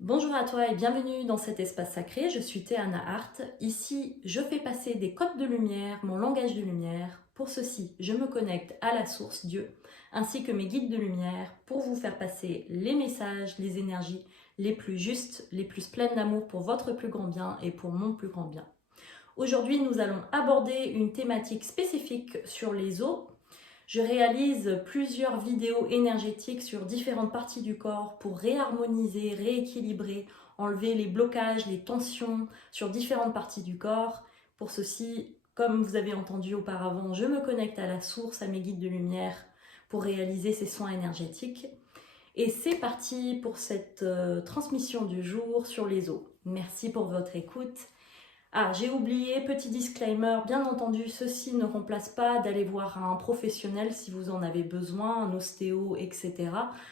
Bonjour à toi et bienvenue dans cet espace sacré, je suis Théana Hart. Ici, je fais passer des codes de lumière, mon langage de lumière. Pour ceci, je me connecte à la source Dieu, ainsi que mes guides de lumière pour vous faire passer les messages, les énergies les plus justes, les plus pleines d'amour pour votre plus grand bien et pour mon plus grand bien. Aujourd'hui, nous allons aborder une thématique spécifique sur les os. Je réalise plusieurs vidéos énergétiques sur différentes parties du corps pour réharmoniser, rééquilibrer, enlever les blocages, les tensions sur différentes parties du corps. Pour ceci, comme vous avez entendu auparavant, je me connecte à la source, à mes guides de lumière pour réaliser ces soins énergétiques. Et c'est parti pour cette transmission du jour sur les os. Merci pour votre écoute. Ah, j'ai oublié, petit disclaimer, bien entendu, ceci ne remplace pas d'aller voir un professionnel si vous en avez besoin, un ostéo, etc.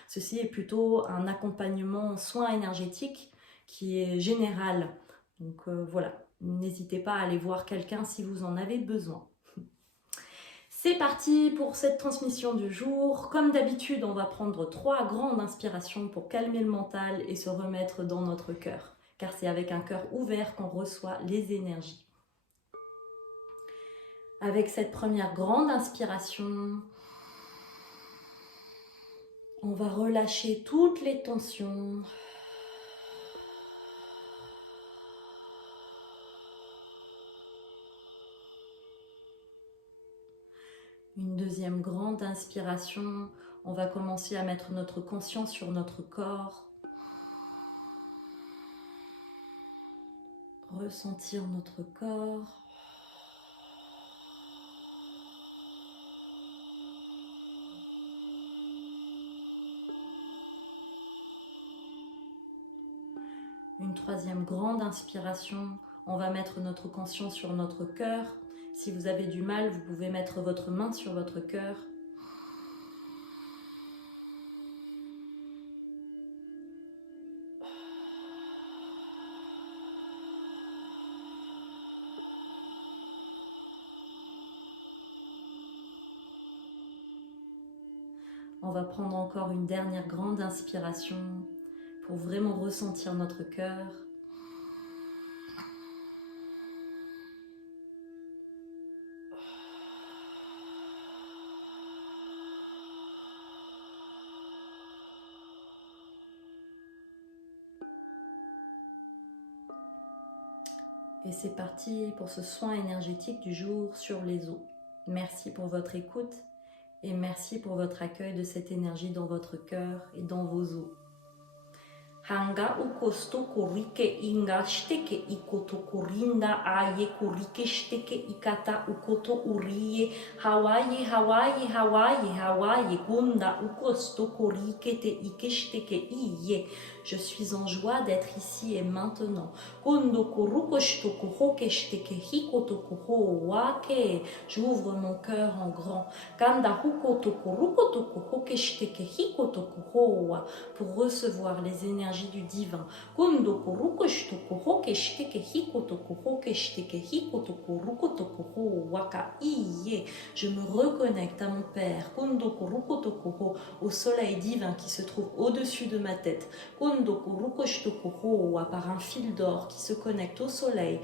Ceci est plutôt un accompagnement en soins énergétiques qui est général. Donc voilà, n'hésitez pas à aller voir quelqu'un si vous en avez besoin. C'est parti pour cette transmission du jour. Comme d'habitude, on va prendre 3 grandes inspirations pour calmer le mental et se remettre dans notre cœur. Car c'est avec un cœur ouvert qu'on reçoit les énergies. Avec cette première grande inspiration, on va relâcher toutes les tensions. Une deuxième grande inspiration, on va commencer à mettre notre conscience sur notre corps. Ressentir notre corps. Une troisième grande inspiration, on va mettre notre conscience sur notre cœur. Si vous avez du mal, vous pouvez mettre votre main sur votre cœur. On va prendre encore une dernière grande inspiration pour vraiment ressentir notre cœur. Et c'est parti pour ce soin énergétique du jour sur les os. Merci pour votre écoute et merci pour votre accueil de cette énergie dans votre cœur et dans vos os. Hanga ukosto korike inga shteke ikoto korinda aye korike shteke ikata ukoto urie Hawaii Hawaii Hawaii Hawaii gunda ukosto korike te ike shteke iye. Je suis en joie d'être ici et maintenant. Kondo koruko shtoko hoke shteke hikoto koho wake. J'ouvre mon cœur en grand. Kanda hukoto koruko toko hoke shteke hikoto koho wa. Pour recevoir les énergies du divin. Je me reconnecte à mon Père, au soleil divin qui se trouve au-dessus de ma tête, par un fil d'or qui se connecte au soleil,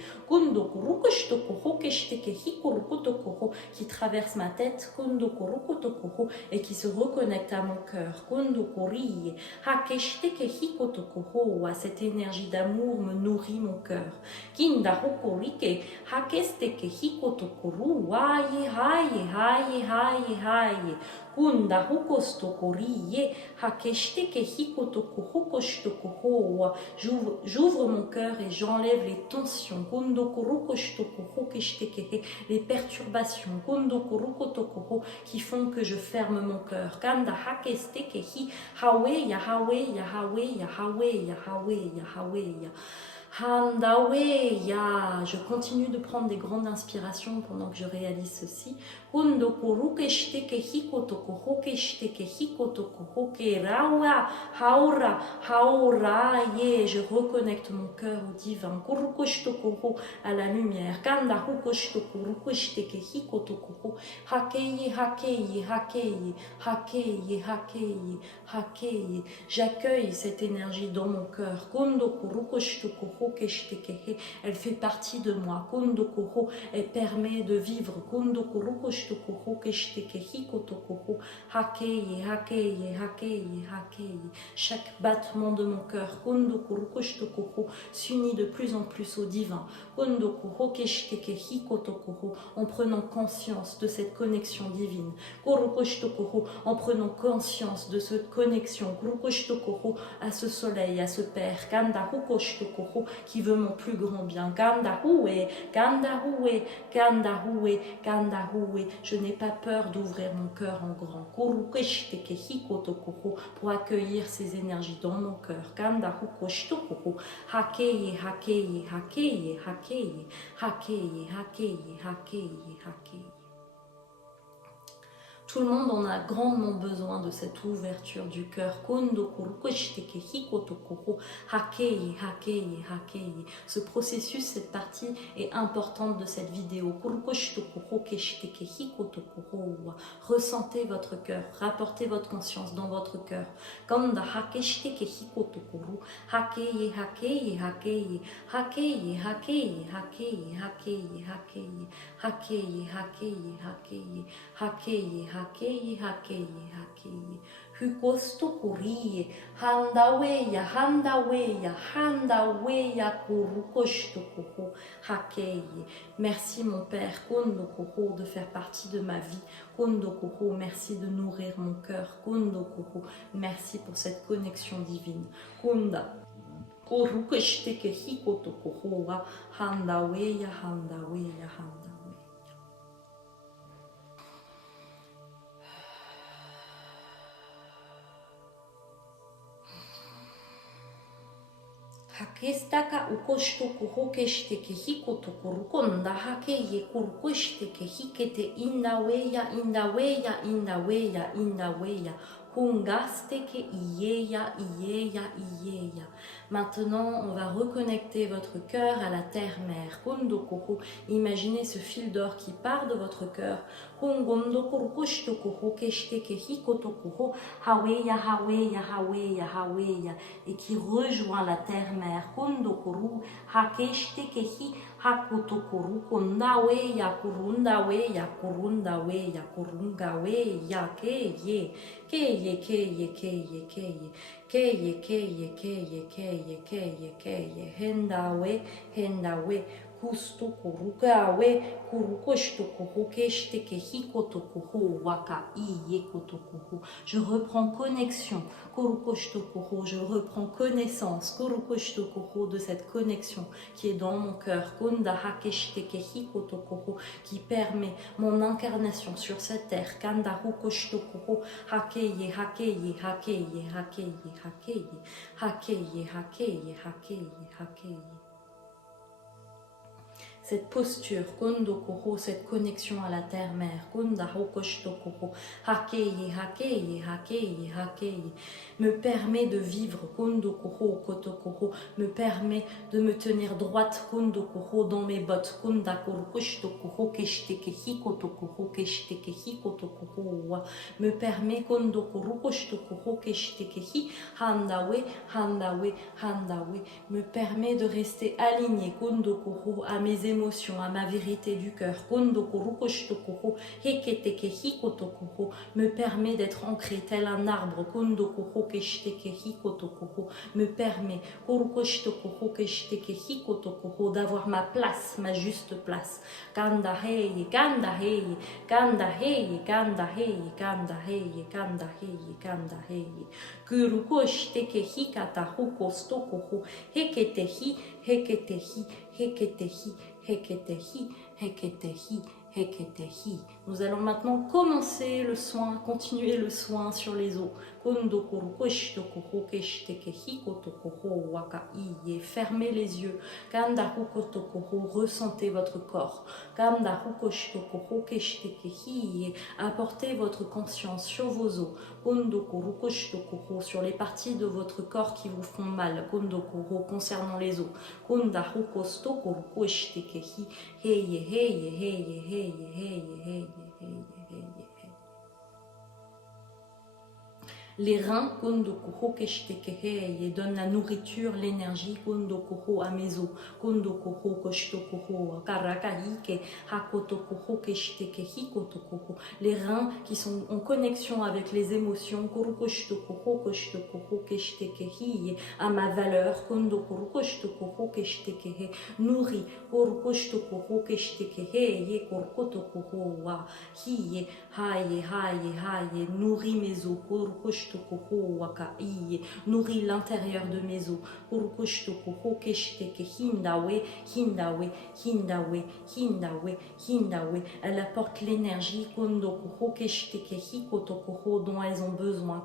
qui traverse ma tête, et qui se reconnecte à mon cœur. Cette énergie d'amour me nourrit mon cœur. J'ouvre mon cœur et j'enlève les tensions, les perturbations qui font que je ferme mon cœur. Yahweh, Yahweh, Yahweh, Yahweh, Yahweh, Yahweh, Yahweh. Handaweya. Je continue de prendre des grandes inspirations pendant que je réalise ceci. Kundokuruke shteke hikotokuhoke shteke hikotokuhoke rawa haura haura ye. Je reconnecte mon cœur au divin. Kurukoshtokuho à la lumière. Kanda hukoshtokuruke shteke hikotokuho. Hakeye hakeye hakeye hakeye hakeye hakeye. J'accueille cette énergie dans mon cœur. Kundokurukoshtokuhoke shteke. Elle fait partie de moi. Kundokuho. Elle permet de vivre. Kundokurukoshtokuho. Hakeye, hakeye, hakeye, hakeye. Chaque battement de mon cœur s'unit de plus en plus au divin. En prenant conscience de cette connexion divine. En prenant conscience de cette connexion à ce soleil, à ce Père. Qui veut mon plus grand bien. Gandahue, Gandahue, Gandahue, Gandahue. Je n'ai pas peur d'ouvrir mon cœur en grand. Pour accueillir ces énergies dans mon cœur. Hakeye, hakeye, hakeye, hakeye, hakeye, hakeye, hakeye, hakeye. Tout le monde en a grandement besoin de cette ouverture du cœur. Ce processus, cette partie est importante de cette vidéo. Ressentez votre cœur, rapportez votre conscience dans votre cœur. Hakeye, hakeye, hakeye. Hukostokurie, handaweya, handaweya, handaweya, kurukoshtokuho, hakeye. Merci mon Père, Kondokuho, de faire partie de ma vie. Kondokuho, merci de nourrir mon cœur. Kondokuho, merci pour cette connexion divine. Konda. Kurukoshteke hikotokuho, handaweya, handaweya, handaweya. Hakestaka ukoshtoku hokeshteke hikotoku rukonda hakeye kurukoshteke hikete indaweya indaweya indaweya indaweya hungasteke iyeya iyeya iyeya. Maintenant, on va reconnecter votre cœur à la terre-mère. Kondokoro, imaginez ce fil d'or qui part de votre cœur. Kongondokoro koshtokoho keshteke hikotokoho haweya haweya haweya haweya et qui rejoint la terre-mère. Kondokoro hakeshtekehi hakotokoru kondaweya kurundaweya kurundaweya kurungaweya keye keye keye keye keye keye keye keye keye keye keye hendawe hendawe kusto kurugawe kurukoshto kurukeshteke hikotokoho waka iye kotokoho. Je reprends connexion kurukoshtokoho, je reprends connaissance kurukoshtokoho de cette connexion qui est dans mon cœur kunda hakeshteke hikotokoho qui permet mon incarnation sur cette terre kanda hukoshtokoho hakeye hakeye hakeye hakeye hakeye hakeye hakeye hakeye hakeye. Cette posture, Kondokoro, cette connexion à la terre-mère, Konda Hokoshtokoro, Hakeye, Hakeye, Hakeye, Hakeye, me permet de vivre, Kondokoro, Kotokoro, me permet de me tenir droite, Kondokoro, dans mes bottes, Konda Korokoshtokoro, Keshtekeki, Kotokoro, Keshtekeki, Kotokoro, me permet, Kondokoro, Koshtokoro, Keshtekeki, Handawe, Handawe, Handawe, me permet de rester aligné, Kondokoro, à mes émotions, à ma vérité du cœur, me permet d'être ancré tel un arbre, me permet d'avoir ma place, ma juste place. Kandaheye, kandaheye, kandaheye, kandaheye, kandaheye, kandaheye, kandaheye. Kurukoshteke katahukostokoho, heketehi, heketehi, heketehi, heketehi, heketehi, heketehi. Nous allons maintenant commencer le soin, continuer le soin sur les os. Kondo kurukoshito kuhokeshitekehi kotokoho wakai. Fermez les yeux. Kanda hukotokoho, ressentez votre corps. Kanda hukoshito kuhokeshitekehi. Apportez votre conscience sur vos os. Kondo kurukoshito kuho, sur les parties de votre corps qui vous font mal. Kondo kuho, concernant les os. Kunda hukosto kurukoshitekehi. Heye, heye, heye, heye, heye, heye, heye, heye. Les reins, kondo kuho keshitekehe, donnent la nourriture, l'énergie, kondo kuho à mes os, kondo kuho koshito kuho, karakahike, hakoto kuho keshitekehi koto kuho. Les reins qui sont en connexion avec les émotions, kuru koshito kuho keshitekehi, à ma valeur, kondo kuru koshito kuho keshitekehe, nourrit, kuru koshito kuho keshitekehe, ye kuru koto kuho wa, hiye, haye, haye, haye, nourrit mes os, kuru koshito nourrit l'intérieur de mes os. Hindawe, hindawe, hindawe, hindawe, hindawe. Elle apporte l'énergie dont elles ont besoin.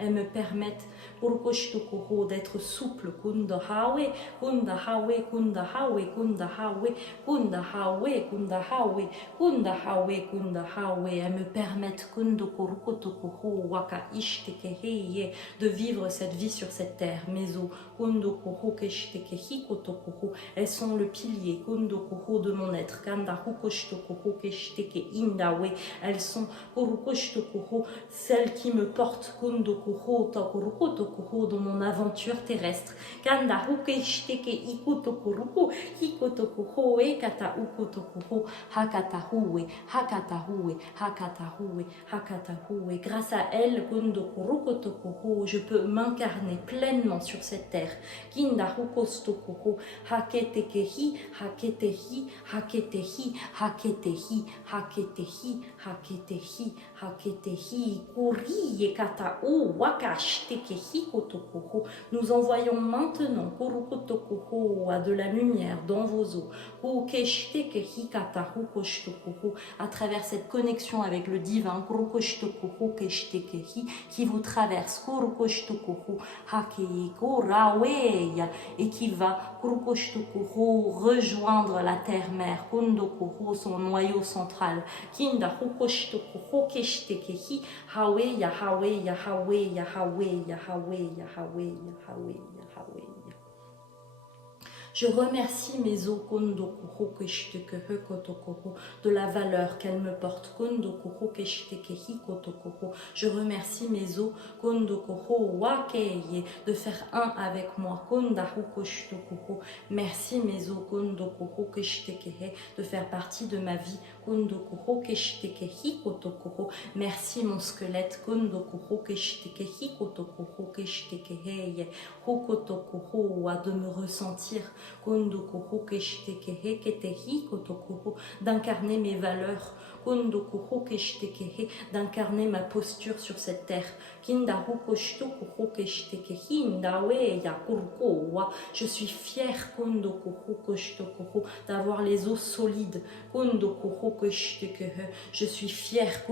Elles me permettent d'être souple. Kundahawe, kundahawe, kundahawe, kundahawe, kundahawe, kundahawe, kundahawe, kundahawe. Elles me permettent de vivre cette vie sur cette terre. Elles sont le pilier de mon être. Elles sont celles qui me portent dans mon aventure terrestre. Grâce à elle, je peux m'incarner pleinement sur cette terre. Haketehi, haketehi, haketehi, haketehi, haketehi, haketehi, haketehi, kuri katao wakashtekehi kotokoho. Nous envoyons maintenant à de la lumière dans vos os, à travers cette connexion avec le divin qui vous traverse et qui va rejoindre la terre-mère, son noyau central. Je remercie mes os de la valeur qu'elles me portent. Je remercie mes os de faire un avec moi. Merci mes os de faire partie de ma vie. Merci mon squelette de me ressentir, d'incarner mes valeurs, d'incarner ma posture sur cette terre. Je suis fière d'avoir les os solides. Je suis fière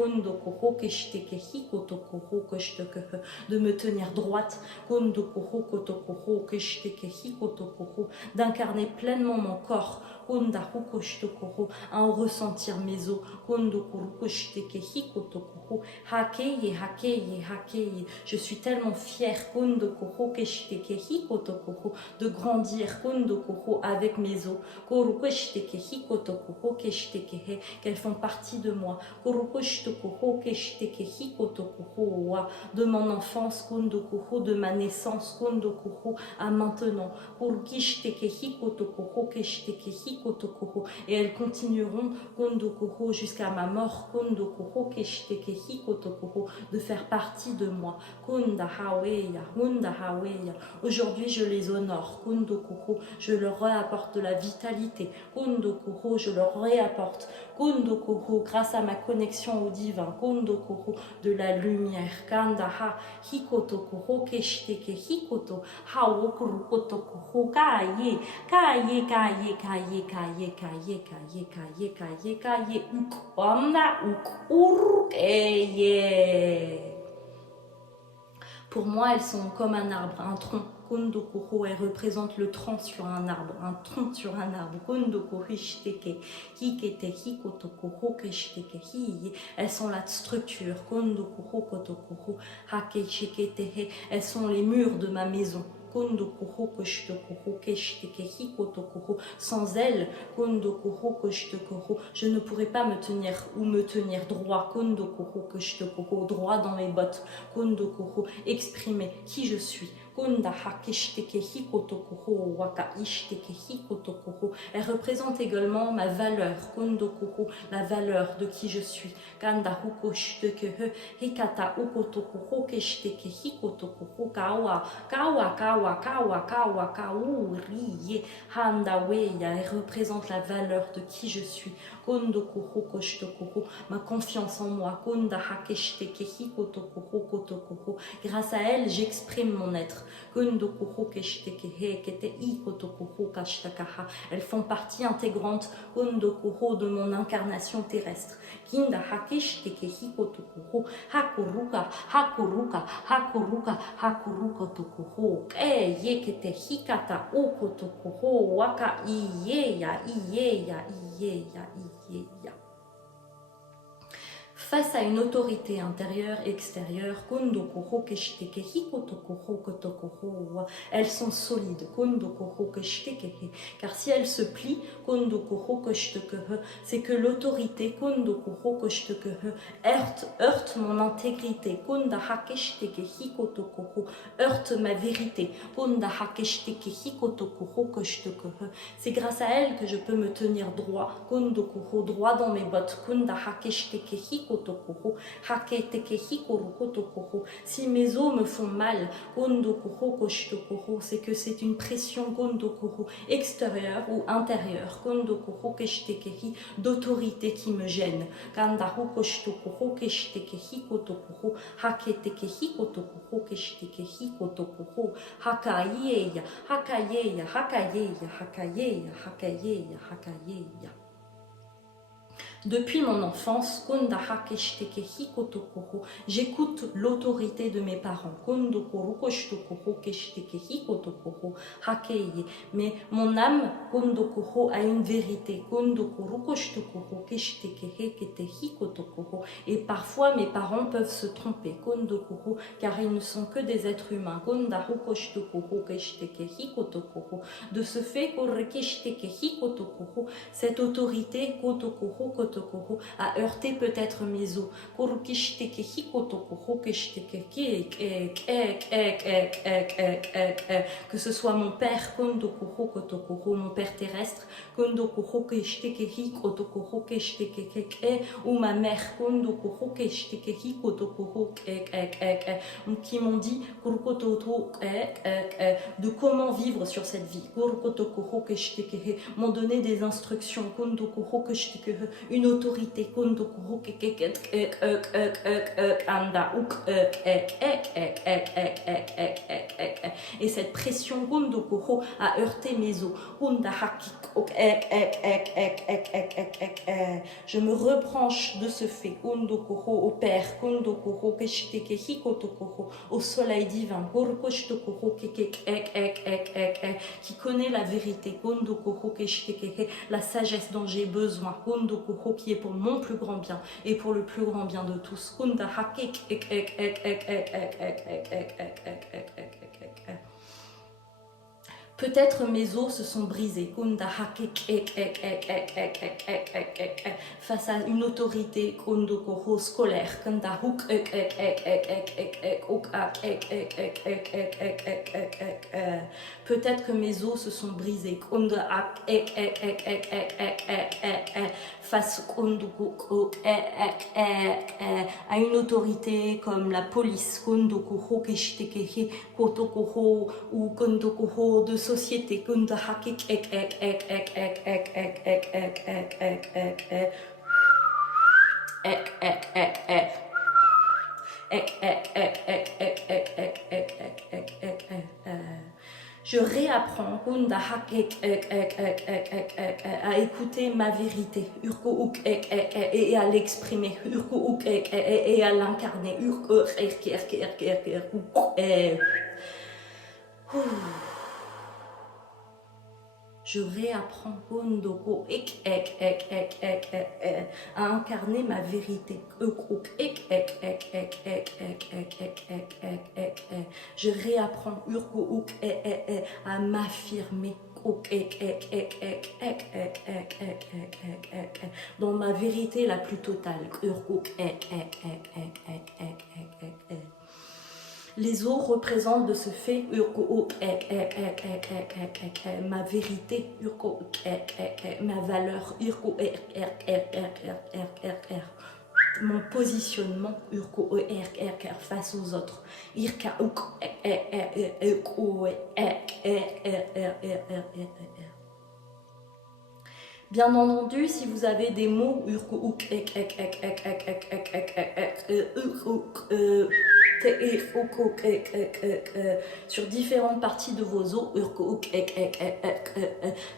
de me tenir droite, d'incarner pleinement mon corps, à en ressentir mes os. Je suis tellement fière de grandir avec mes os, qu'elles font partie de moi, de mon enfance, de ma naissance à maintenant. hikotokoro, et elles continueront kondokoro jusqu'à ma mort, kondokoro keshteke hikotokoro, de faire partie de moi. Kunda haweya, hunda haweya. Aujourd'hui, je les honore. Kondokoro, je leur réapporte de la vitalité. Kondokoro, je leur réapporte. Kondokoro, grâce à ma connexion au divin. Kondokoro, de la lumière. Kandaha, hikotokoro, keshteke hikoto, haokuru kotokoro, kaye, kaye, kaye, kaye, kaye, kaye, kaye, kaye, kaye, kaye, uk, omna, uk, urk, eye. Pour moi, elles sont comme un arbre, un tronc. Kondokoro, elles représentent le tronc sur un arbre, un tronc sur un arbre. Kondokoro, hishteke, hikete, hikotokoro, keshteke, hi. Elles sont la structure. Kondokoro, kotokoro, hake, shiketehe. Elles sont les murs de ma maison. Kondokoro, koshtokoro, keshteke, hikotokoro. Sans elles, kondokoro, koshtokoro, je ne pourrais pas me tenir ou me tenir droit. Kondokoro, koshtokoro, droit dans mes bottes. Kondokoro, exprimer qui je suis. Elle représente également ma valeur, kondokoro, la valeur de qui je suis. Elle représente la valeur de qui je suis. Kondokoro, koshtokoro, ma confiance en moi. Grâce à elle, j'exprime mon être. Elles font partie intégrante de mon incarnation terrestre. Hakuruka, hakuruka, hakuruka, hakuruka tokoro. Yekete hikata okotokoro waka iyeya, iyeya, iyeya, iyeya. Face à une autorité intérieure et extérieure, elles sont solides, car si elles se plient, c'est que l'autorité heurte mon intégrité, heurte ma vérité. C'est grâce à elle que je peux me tenir droit, droit dans mes bottes. Si mes os me font mal, c'est que c'est une pression extérieure ou intérieure d'autorité qui me gêne. Depuis mon enfance, j'écoute l'autorité de mes parents. Mais mon âme a une vérité. Et parfois mes parents peuvent se tromper, car ils ne sont que des êtres humains. De ce fait, cette autorité a heurté peut-être mes os. Que ce soit mon père, mon père terrestre, ou ma mère, qui m'ont dit de comment vivre sur cette vie, m'ont donné des instructions, une autorité, et cette pression a heurté mes os. Je me rebranche de ce fait au Père, au Soleil divin, qui connaît la vérité, la sagesse dont j'ai besoin, qui est pour mon plus grand bien et pour le plus grand bien de tous. Peut-être mes os se sont brisés face à une autorité scolaire. Peut-être que mes os se sont brisés face à une autorité comme la police ou de société je réapprends à écouter ma vérité et à l'exprimer et à l'incarner. Je réapprends à incarner ma vérité. Je réapprends à m'affirmer dans ma vérité la plus totale. Les os représentent de ce fait ma vérité, ma valeur, mon positionnement face aux autres. Bien entendu, si vous avez des mots sur différentes parties de vos os,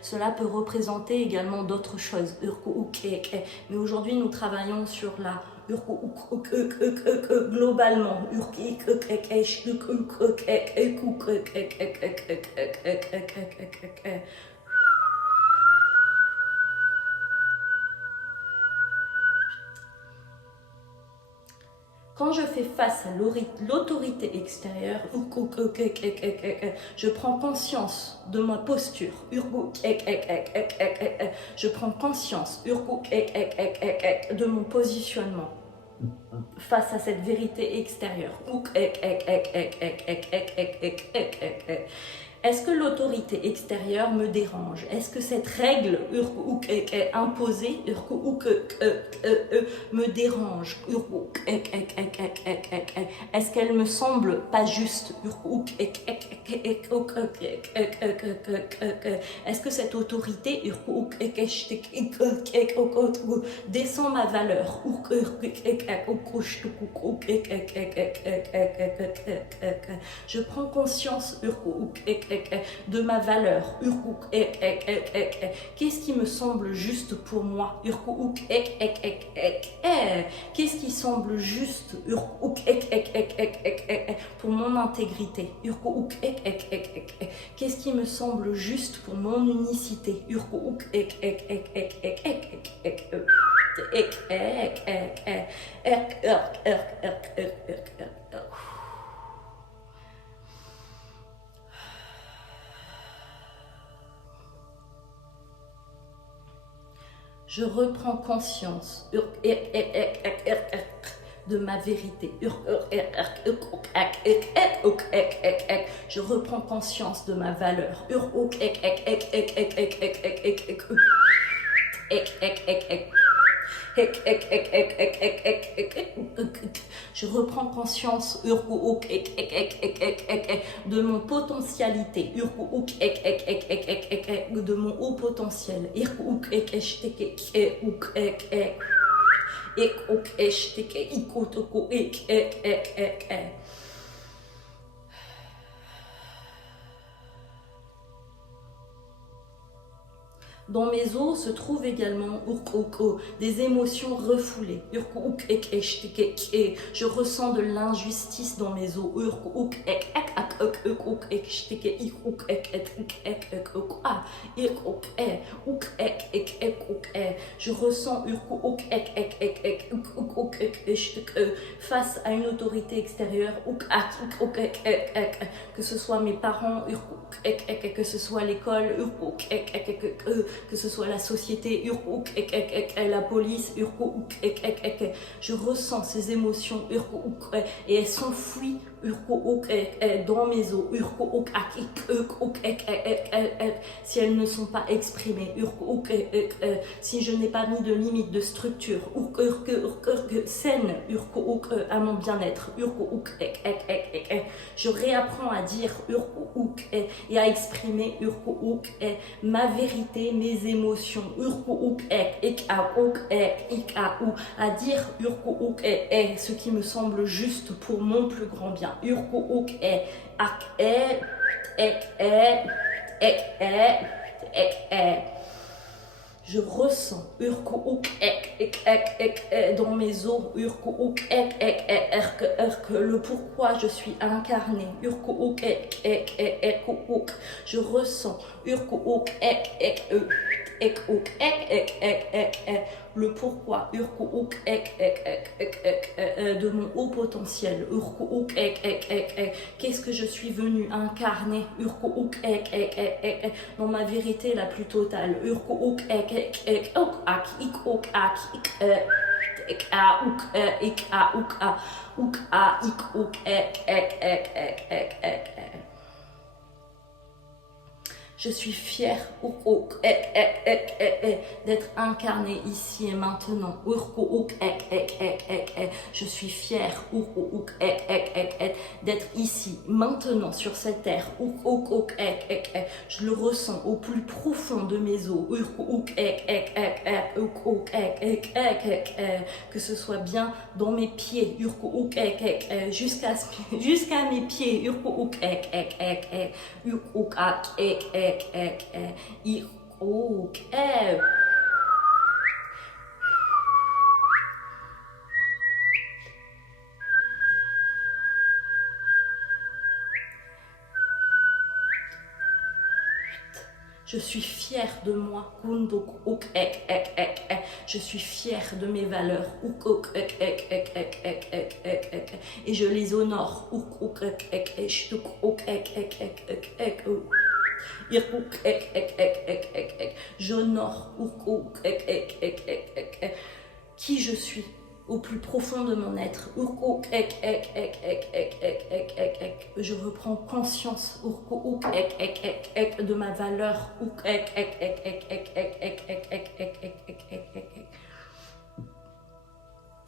cela peut représenter également d'autres choses. Mais aujourd'hui, nous travaillons sur la globalement. Quand je fais face à l'autorité extérieure, je prends conscience de ma posture. Je prends conscience de mon positionnement face à cette vérité extérieure. Est-ce que l'autorité extérieure me dérange? Est-ce que cette règle imposée me dérange? Est-ce qu'elle me semble pas juste? Est-ce que cette autorité descend ma valeur? Je prends conscience de ma valeur. Qu'est-ce qui me semble juste pour moi? Qu'est-ce qui semble juste pour mon intégrité? Qu'est-ce qui me semble juste pour mon unicité? Je reprends conscience de ma vérité. Je reprends conscience de ma valeur. Je reprends conscience de mon potentialité, de mon haut potentiel. Dans mes os se trouvent également des émotions refoulées. Je ressens de l'injustice dans mes os. Je ressens face à une autorité extérieure, que ce soit mes parents, que ce soit l'école, que ce soit la société, la police, je ressens ces émotions et elles s'enfuient dans mes os, si elles ne sont pas exprimées, si je n'ai pas mis de limite, de structure, saine à mon bien-être, je réapprends à dire et à exprimer ma vérité, mes émotions, à dire ce qui me semble juste pour mon plus grand bien. Je ressens dans mes os le pourquoi je suis incarnée. Je ressens le pourquoi de mon haut potentiel. Qu'est-ce que je suis venue incarner dans ma vérité la plus totale. Je suis fière d'être incarnée ici et maintenant. Je suis fière d'être ici, maintenant, sur cette terre. Je le ressens au plus profond de mes os. Que ce soit bien dans mes pieds, jusqu'à mes pieds. Je suis fière de moi. Je suis fière de mes valeurs. Et je les honore. J'honore qui je suis au plus profond de mon être. Je reprends conscience de ma valeur.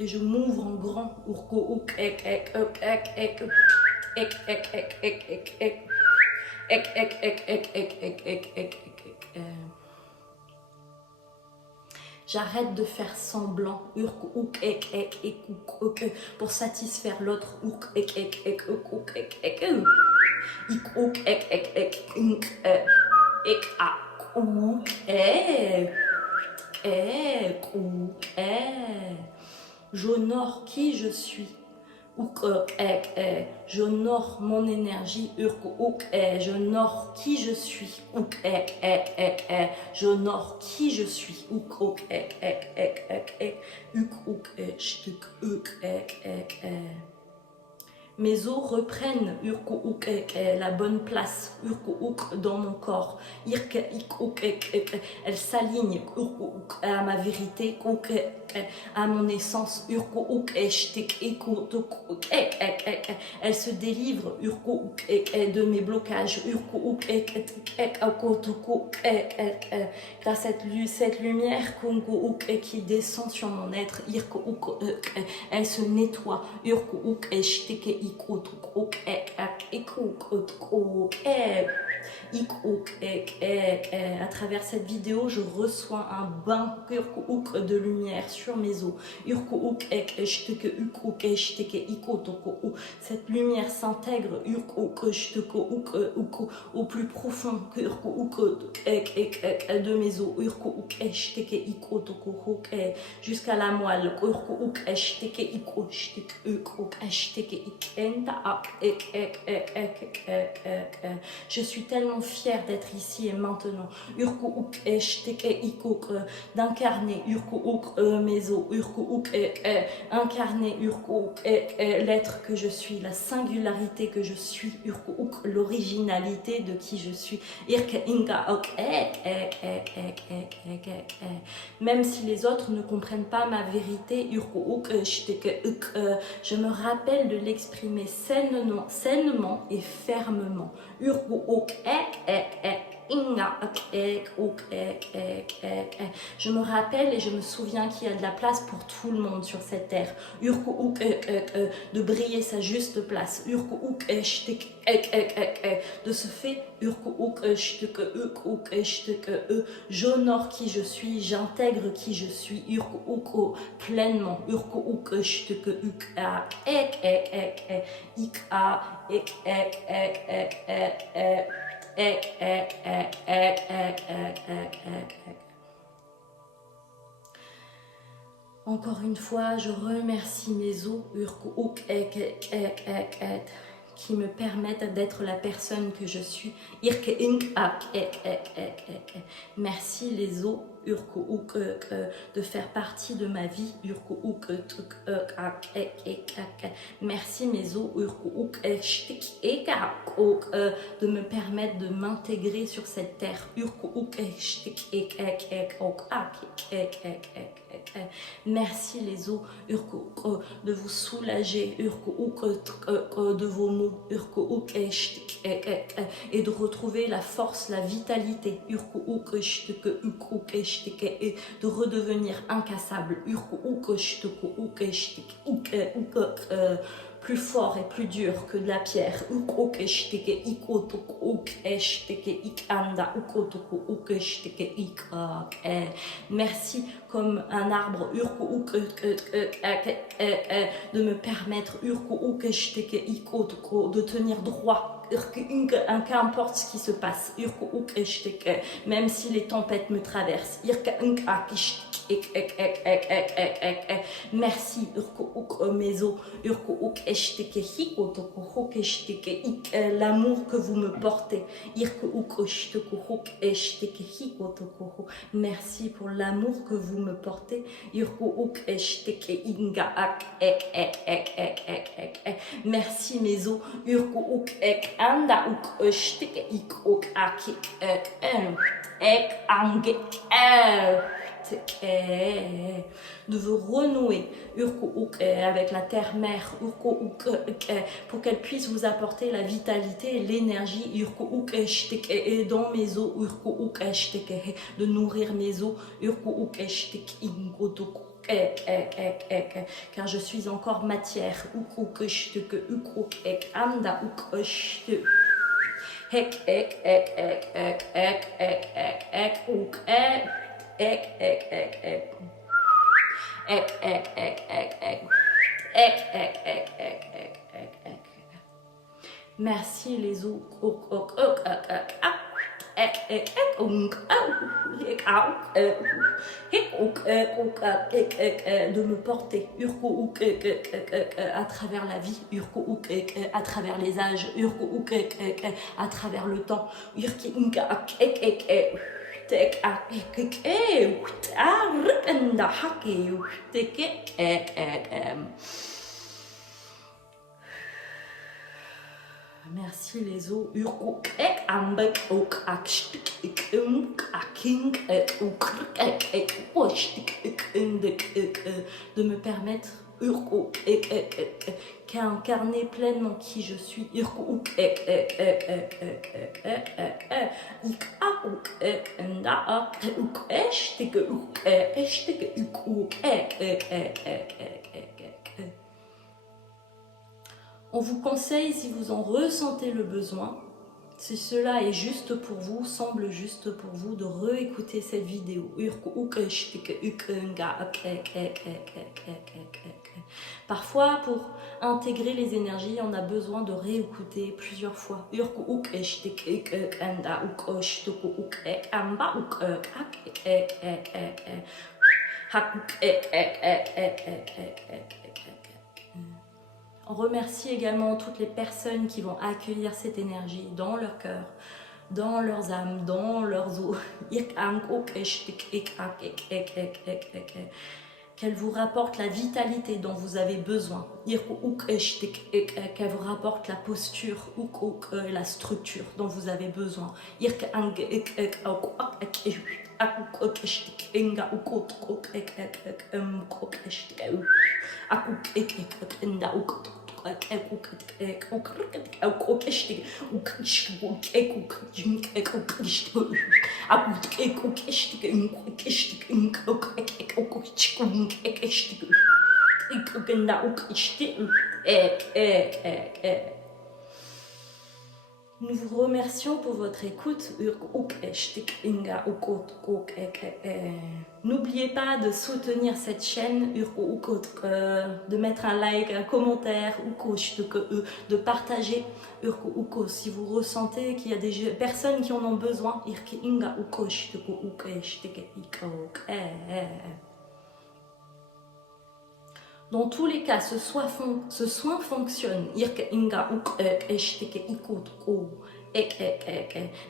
Et je m'ouvre en grand. J'arrête de faire semblant pour satisfaire l'autre. J'honore qui je suis. J'honore mon énergie. J'honore qui je suis. J'honore qui je suis. Mes os reprennent la bonne place dans mon corps. Elles s'alignent à ma vérité, à mon essence. Elles se délivrent de mes blocages. Grâce à cette lumière qui descend sur mon être, elle se nettoie. À travers cette vidéo, je reçois un bain de lumière sur mes os. Cette lumière s'intègre au plus profond de mes os jusqu'à la moelle. Je suis tellement fière d'être ici et maintenant. D'incarner mes os, incarner l'être que je suis, la singularité que je suis, l'originalité de qui je suis. Même si les autres ne comprennent pas ma vérité, je me rappelle de l'exprimer sainement et fermement. Je me rappelle et je me souviens qu'il y a de la place pour tout le monde sur cette terre. De briller sa juste place. De ce fait, j'honore qui je suis, j'intègre qui je suis pleinement. Encore une fois, je remercie mes os qui me permettent d'être la personne que je suis. Merci les os de faire partie de ma vie. Merci mes os de me permettre de m'intégrer sur cette terre. Merci les os de vous soulager de vos maux et de retrouver la force, la vitalité de redevenir incassable plus fort et plus dur que de la pierre. Merci comme un arbre de me permettre de tenir droit, qu'importe ce qui se passe, même si les tempêtes me traversent. Merci mes os, l'amour que vous me portez. Merci pour l'amour que vous me portez. Merci mes os, de vous renouer avec la terre-mère pour qu'elle puisse vous apporter la vitalité et l'énergie dans mes os, de nourrir mes os car je suis encore matière Merci les os de me porter à travers la vie, à travers les âges, à travers le temps. Merci les os de me permettre qu'à incarner pleinement qui je suis. On vous conseille, si vous en ressentez le besoin, si cela est juste pour vous, semble juste pour vous, de réécouter cette vidéo. Parfois, pour intégrer les énergies, on a besoin de réécouter plusieurs fois. On remercie également toutes les personnes qui vont accueillir cette énergie dans leur cœur, dans leurs âmes, dans leurs os. Qu'elle vous rapporte la vitalité dont vous avez besoin. Qu'elle vous rapporte la posture, la structure dont vous avez besoin. Nous vous remercions pour votre écoute. N'oubliez pas de soutenir cette chaîne, de mettre un like, un commentaire, de partager. Si vous ressentez qu'il y a des personnes qui en ont besoin, dans tous les cas, ce soin fonctionne.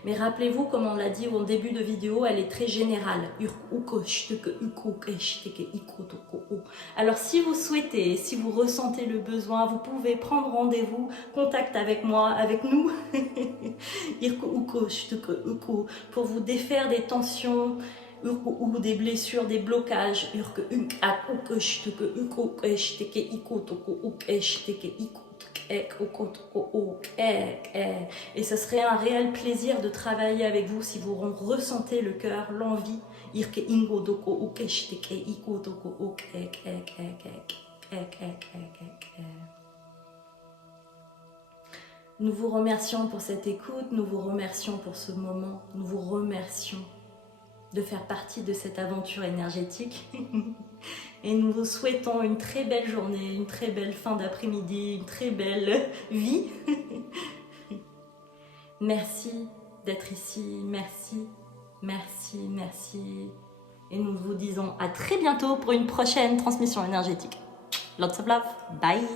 Mais rappelez-vous, comme on l'a dit au début de vidéo, elle est très générale. Alors si vous souhaitez, si vous ressentez le besoin, vous pouvez prendre rendez-vous, contact avec moi, avec nous, pour vous défaire des tensions, ou des blessures, des blocages. Et ce serait un réel plaisir de travailler avec vous si vous ressentez le cœur, l'envie. Nous vous remercions pour cette écoute, nous vous remercions pour ce moment, nous vous remercions de faire partie de cette aventure énergétique. Et nous vous souhaitons une très belle journée, une très belle fin d'après-midi, une très belle vie. Merci d'être ici, merci, merci, merci. Et nous vous disons à très bientôt pour une prochaine transmission énergétique. Lots of love, bye.